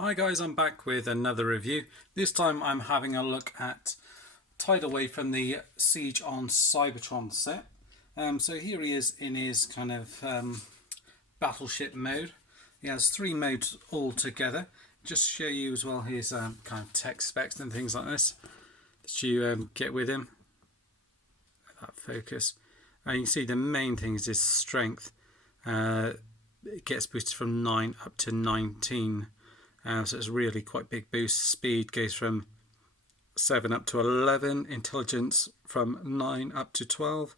Hi guys, I'm back with another review. This time I'm having a look at Tidalwave from the Siege on Cybertron set. So here he is in his kind of battleship mode. He has three modes all together. Just to show you as well his kind of tech specs and things like this that you get with him. That focus. You can see the main thing is his strength. It gets boosted from 9 up to 19. So it's really quite big boost. Speed goes from 7 up to 11. Intelligence from 9 up to 12.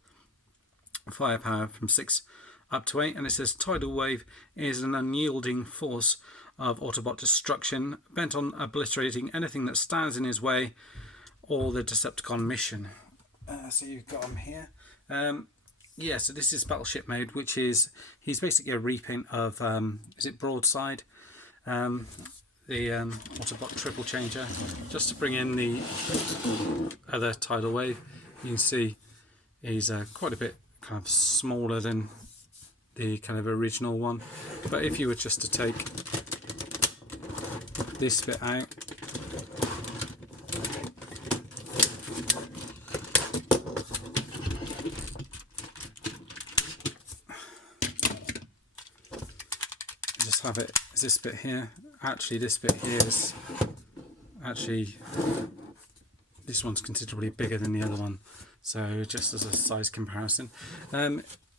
Firepower from 6 up to 8. And it says Tidalwave is an unyielding force of Autobot destruction, bent on obliterating anything that stands in his way or the Decepticon mission. So you've got him here. Yeah, so this is battleship mode, which is, he's basically a repaint of, is it Broadside? The Autobot triple changer, just to bring in the other Tidalwave. You can see he's quite a bit kind of smaller than the kind of original one, but if you were just to take this bit out, just have it as this bit here. Actually, this bit here is actually, this one's considerably bigger than the other one, so just as a size comparison.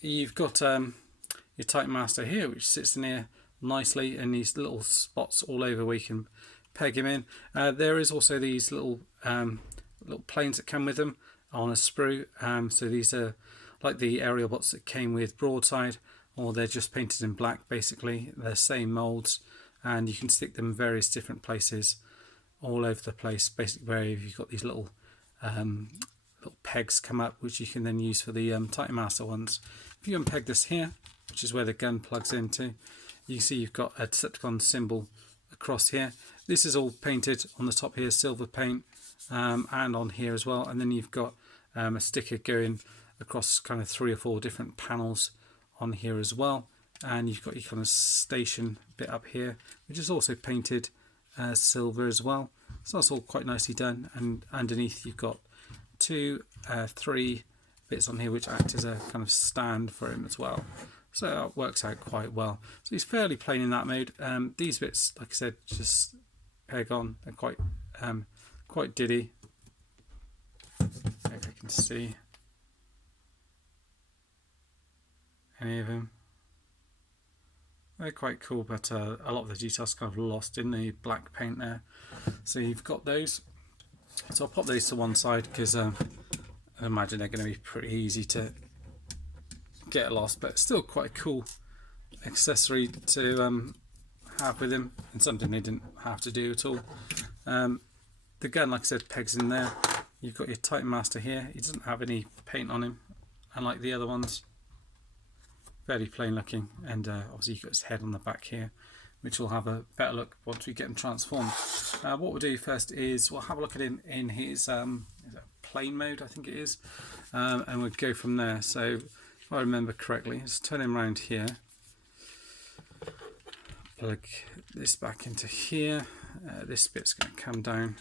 You've got your Titan Master here, which sits in here nicely, and these little spots all over where you can peg him in. There is also these little planes that come with them on a sprue. So these are like the aerial bots that came with Broadside, or they're just painted in black. Basically, they're same molds, and you can stick them in various different places all over the place. Basically, where you've got these little pegs come up, which you can then use for the Titan Master ones. If you unpeg this here, which is where the gun plugs into, you can see you've got a Decepticon symbol across here. This is all painted on the top here, silver paint, and on here as well. And then you've got a sticker going across kind of 3 or 4 different panels on here as well. And you've got your kind of station bit up here, which is also painted silver as well. So that's all quite nicely done. And underneath you've got 3 bits on here which act as a kind of stand for him as well. So that works out quite well. So he's fairly plain in that mode. These bits, like I said, just peg on. They're quite diddy. If I can see any of them. They're quite cool, but a lot of the details kind of lost in the black paint there. So you've got those. So I'll pop those to one side because I imagine they're going to be pretty easy to get lost, but still quite a cool accessory to have with him, and something they didn't have to do at all. The gun, like I said, pegs in there. You've got your Titan Master here. He doesn't have any paint on him, unlike the other ones. Fairly plain looking, and obviously you've got his head on the back here, which will have a better look once we get him transformed. What we'll do first is we'll have a look at him in his plane mode, I think it is, and we'll go from there. So if I remember correctly, let's turn him around here, plug this back into here, this bit's going to come down,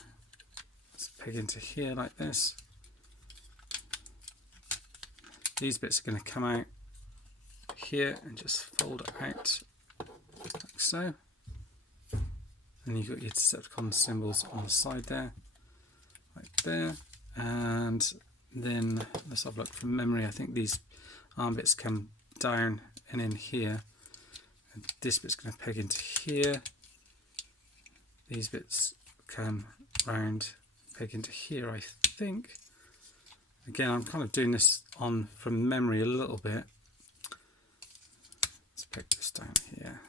let's peg into here like this, these bits are going to come out here and just fold it out like so, and you've got your Decepticon symbols on the side there, like there. And then let's have a look from memory. I think these arm bits come down and in here, and this bit's going to peg into here, these bits come round, peg into here, I think. Again, I'm kind of doing this on from memory a little bit. Let's peg this down here.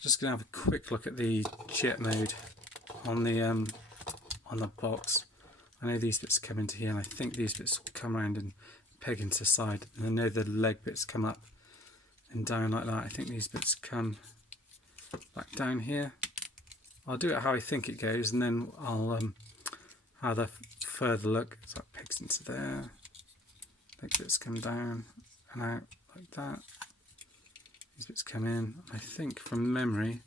Just going to have a quick look at the jet mode on the box. I know these bits come into here, and I think these bits come around and peg into the side. And I know the leg bits come up and down like that. I think these bits come back down here. I'll do it how I think it goes, and then I'll have a further look. So that pegs into there. Like bits come down and out like that. These bits come in. I think from memory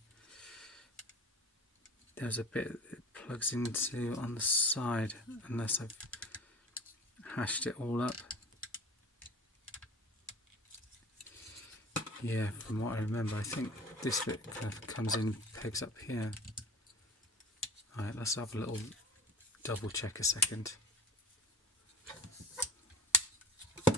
there's a bit it plugs into on the side, unless I've hashed it all up. Yeah, from what I remember, I think this bit kind of comes in, pegs up here. Alright, let's have a little double check a second. I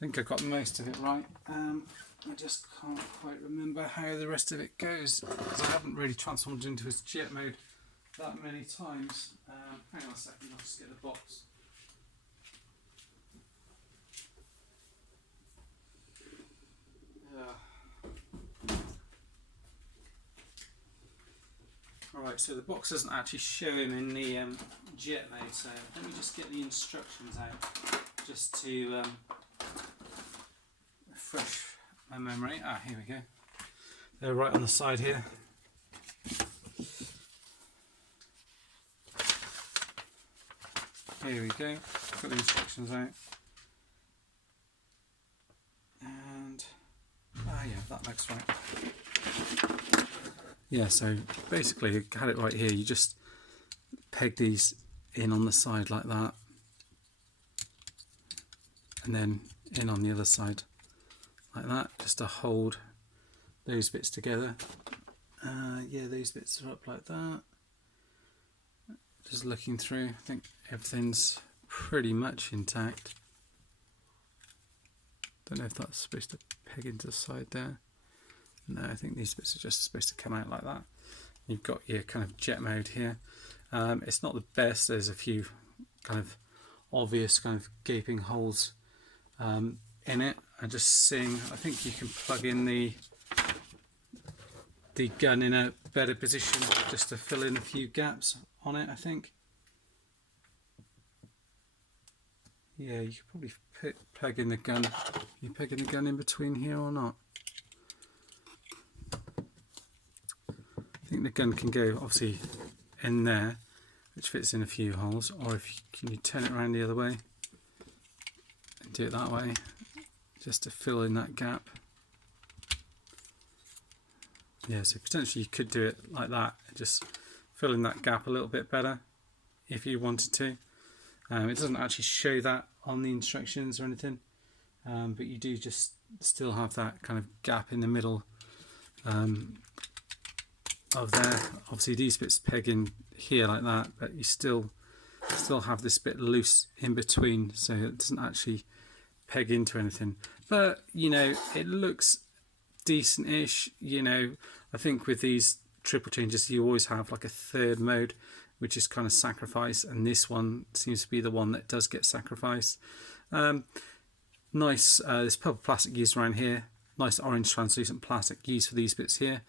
think I got most of it right. I just can't quite remember how the rest of it goes, because I haven't really transformed into his jet mode that many times. Hang on a second, I'll just get the box. Alright, so the box doesn't actually show him in the jet mode, so let me just get the instructions out just to refresh my memory. Ah, here we go. They're right on the side here. Here we go. Got the instructions out. And yeah, that looks right. Yeah, so basically you had it right here. You just peg these in on the side like that, and then in on the other side like that, just to hold those bits together. Yeah, those bits are up like that. Just looking through, I think everything's pretty much intact. Don't know if that's supposed to peg into the side there. No, I think these bits are just supposed to come out like that. You've got your kind of jet mode here. It's not the best. There's a few kind of obvious kind of gaping holes in it. I'm just seeing, I think you can plug in the gun in a better position just to fill in a few gaps on it, I think. Yeah, you could probably plug in the gun. You plugging the gun in between here or not? I think the gun can go obviously in there, which fits in a few holes, or if you turn it around the other way and do it that way, just to fill in that gap. Yeah, so potentially you could do it like that, just fill in that gap a little bit better if you wanted to. It doesn't actually show that on the instructions or anything, but you do just still have that kind of gap in the middle of there. Obviously these bits peg in here like that, but you still have this bit loose in between, so it doesn't actually peg into anything. But you know, it looks decent-ish. You know, I think with these triple changes you always have like a third mode, which is kind of sacrifice, and this one seems to be the one that does get sacrificed. Nice, this purple plastic used around here, nice orange translucent plastic used for these bits here.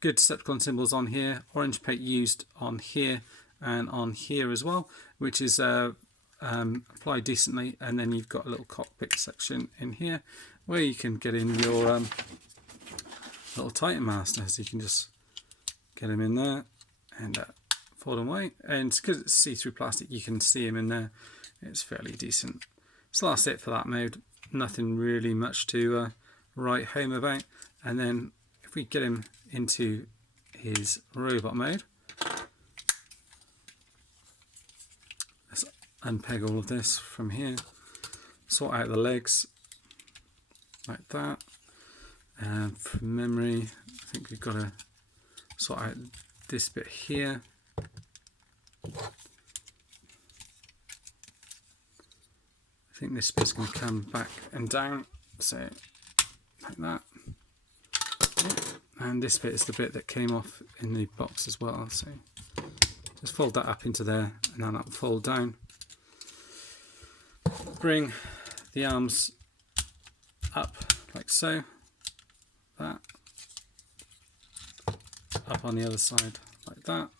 Good Decepticon symbols on here, orange paint used on here and on here as well, which is applied decently. And then you've got a little cockpit section in here where you can get in your little Titan Master, so you can just get him in there and fold them away. And because it's see-through plastic, you can see him in there. It's fairly decent. So that's it for that mode. Nothing really much to write home about. And then if we get him into his robot mode, let's unpeg all of this from here, sort out the legs like that, and from memory I think we've got to sort out this bit here. I think this bit's going to come back and down, so like that. And this bit is the bit that came off in the box as well, so just fold that up into there, and then that will fold down. Bring the arms up like so, that, up on the other side like that.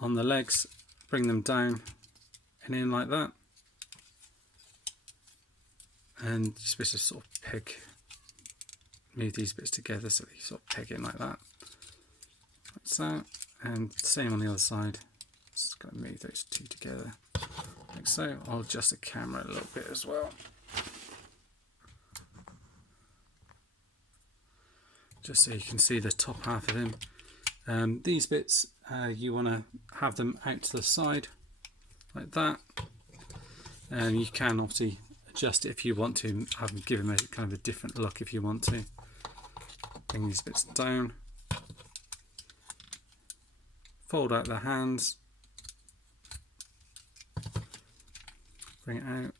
On the legs, bring them down and in like that, and you're supposed to sort of peg, move these bits together so they sort of peg in like that, like so. And same on the other side, just got to move those two together like so. I'll adjust the camera a little bit as well, just so you can see the top half of him. These bits, you want to have them out to the side like that, and you can obviously adjust it if you want to, give him a kind of a different look if you want to. Bring these bits down, fold out the hands, bring it out,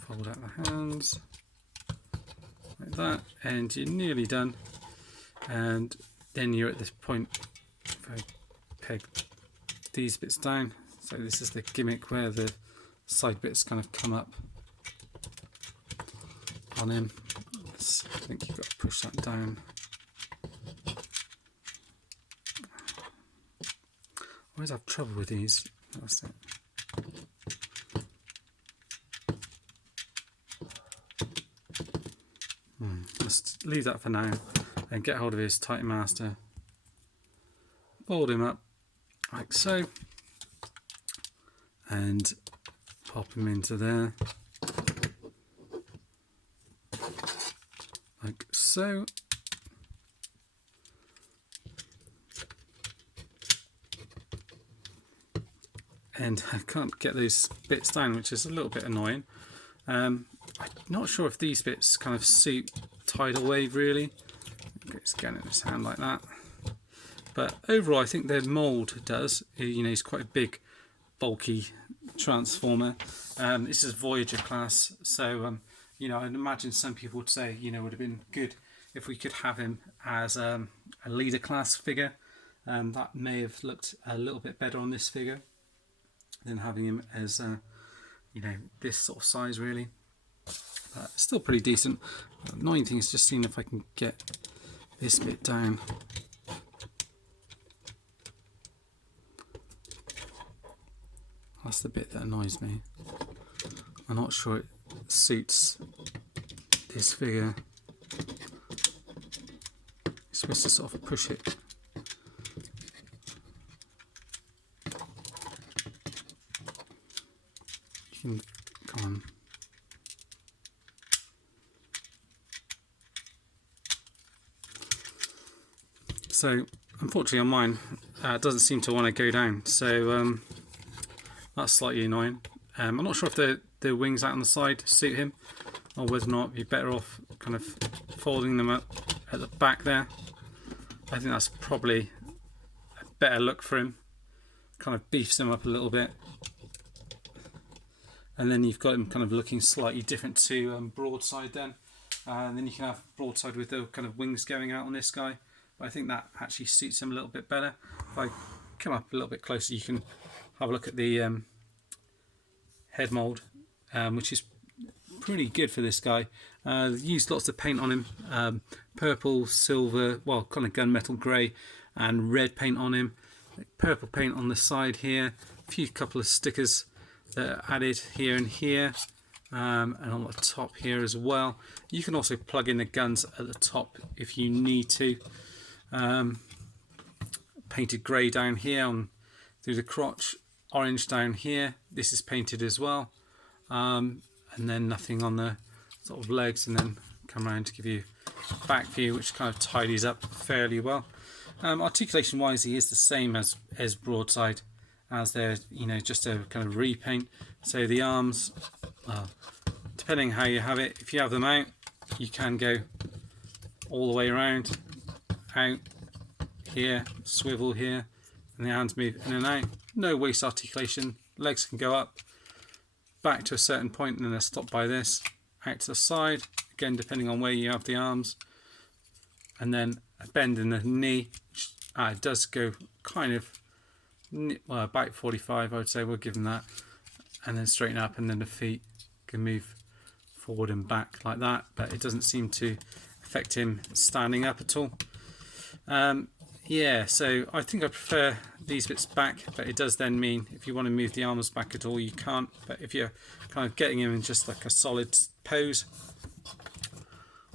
fold out the hands like that, and you're nearly done. And then you're at this point, if I peg these bits down, so this is the gimmick where the side bits kind of come up on him. I think you've got to push that down. I always have trouble with these. That's it. Let's leave that for now and get hold of his Titan Master. Fold him up like so and pop him into there like so. And I can't get those bits down, which is a little bit annoying. I'm not sure if these bits kind of suit Tidalwave really. It's going in his hand like that. But overall, I think the mould does. You know, he's quite a big, bulky transformer. This is Voyager Class, so you know, I'd imagine some people would say, you know, it would have been good if we could have him as a leader class figure. That may have looked a little bit better on this figure than having him as you know, this sort of size really. Still pretty decent. The annoying thing is just seeing if I can get this bit down. That's the bit that annoys me. I'm not sure it suits this figure. You're supposed to sort of push it. You can, come on. So unfortunately on mine it doesn't seem to want to go down, so that's slightly annoying. I'm not sure if the wings out on the side suit him or whether or not it'd be better off kind of folding them up at the back there. I think that's probably a better look for him, kind of beefs him up a little bit, and then you've got him kind of looking slightly different to broadside then, and then you can have broadside with the kind of wings going out on this guy. But I think that actually suits him a little bit better. If I come up a little bit closer, you can have a look at the head mould, which is pretty good for this guy. Used lots of paint on him, purple, silver, well, kind of gunmetal grey, and red paint on him. Purple paint on the side here. A few couple of stickers that are added here and here, and on the top here as well. You can also plug in the guns at the top if you need to. Painted grey down here on through the crotch, orange down here. This is painted as well, and then nothing on the sort of legs, and then come around to give you a back view, which kind of tidies up fairly well. Articulation wise, he is the same as broadside, as they're, you know, just a kind of repaint. So the arms, depending how you have it, if you have them out, you can go all the way around, out here, swivel here, and the hands move in and out. No waist articulation. Legs can go up, back to a certain point, and then they're stopped by this. Out to the side, again depending on where you have the arms, and then a bend in the knee. It does go kind of, well, about 45, I would say. We'll give them that, and then straighten up, and then the feet can move forward and back like that, but it doesn't seem to affect him standing up at all. Yeah, so I think I prefer these bits back, but it does then mean if you want to move the arms back at all, you can't. But if you're kind of getting him in just like a solid pose,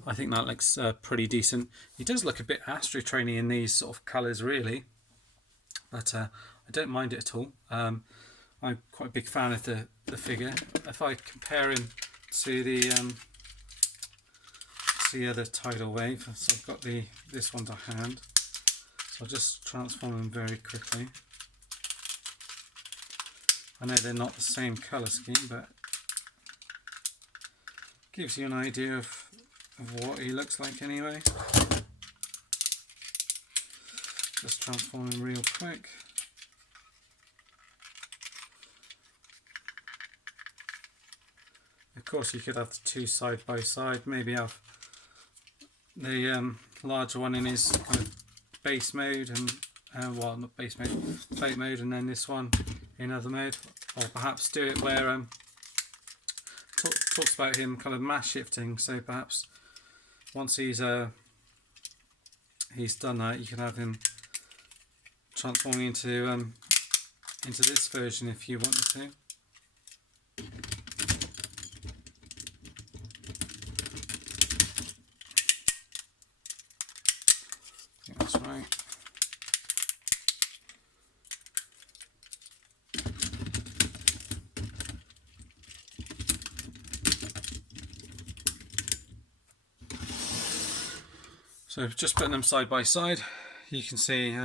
I think that looks pretty decent. He does look a bit Astro Trainy in these sort of colours really, but I don't mind it at all. I'm quite a big fan of the figure. If I compare him to the other Tidalwave, so I've got this one to hand. So I'll just transform them very quickly. I know they're not the same colour scheme, but gives you an idea of what he looks like anyway. Just transform him real quick. Of course, you could have the two side by side. Maybe have the larger one in his kind of base mode, and well, not base mode, plate mode, and then this one in other mode. Or perhaps do it where talks about him kind of mass shifting. So perhaps once he's done that, you can have him transforming into this version if you wanted to. I think that's right. So just putting them side by side, you can see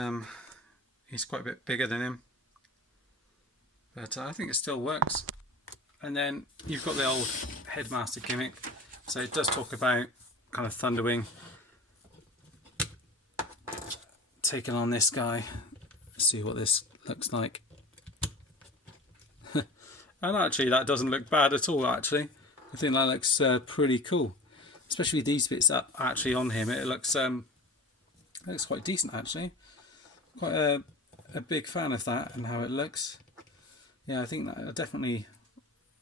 he's quite a bit bigger than him, but I think it still works. And then you've got the old headmaster gimmick, so it does talk about kind of Thunderwing taking on this guy. Let's see what this looks like. And actually that doesn't look bad at all. Actually, I think that looks pretty cool, especially these bits that are actually on him. It looks quite decent actually. Quite a big fan of that and how it looks. Yeah, I think that'll definitely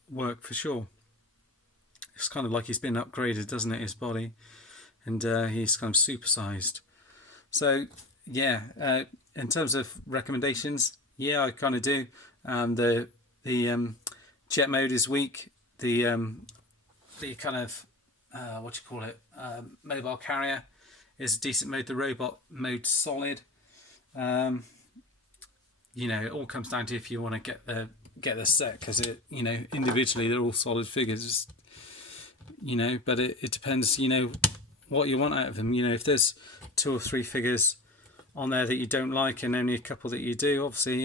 work for sure. It's kind of like he's been upgraded, doesn't it, his body, and he's kind of supersized. So yeah, in terms of recommendations, yeah, I kind of do. The jet mode is weak. The kind of what do you call it, mobile carrier is a decent mode. The robot mode's solid. You know, it all comes down to if you want to get the set, because it, you know, individually they're all solid figures, you know, but it depends, you know, what you want out of them. You know, if there's 2 or 3 figures on there that you don't like and only a couple that you do, obviously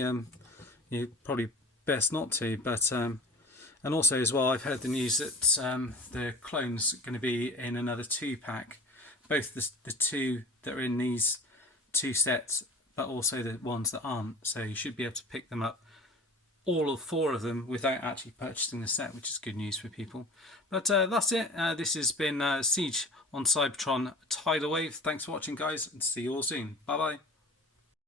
you probably best not to. But and also as well, I've heard the news that the clones are going to be in another 2-pack, both the 2 that are in these 2 sets, but also the ones that aren't. So you should be able to pick them up, all 4 of them, without actually purchasing the set, which is good news for people. But that's it. This has been Siege on Cybertron Tidalwave. Thanks for watching, guys, and see you all soon. Bye bye.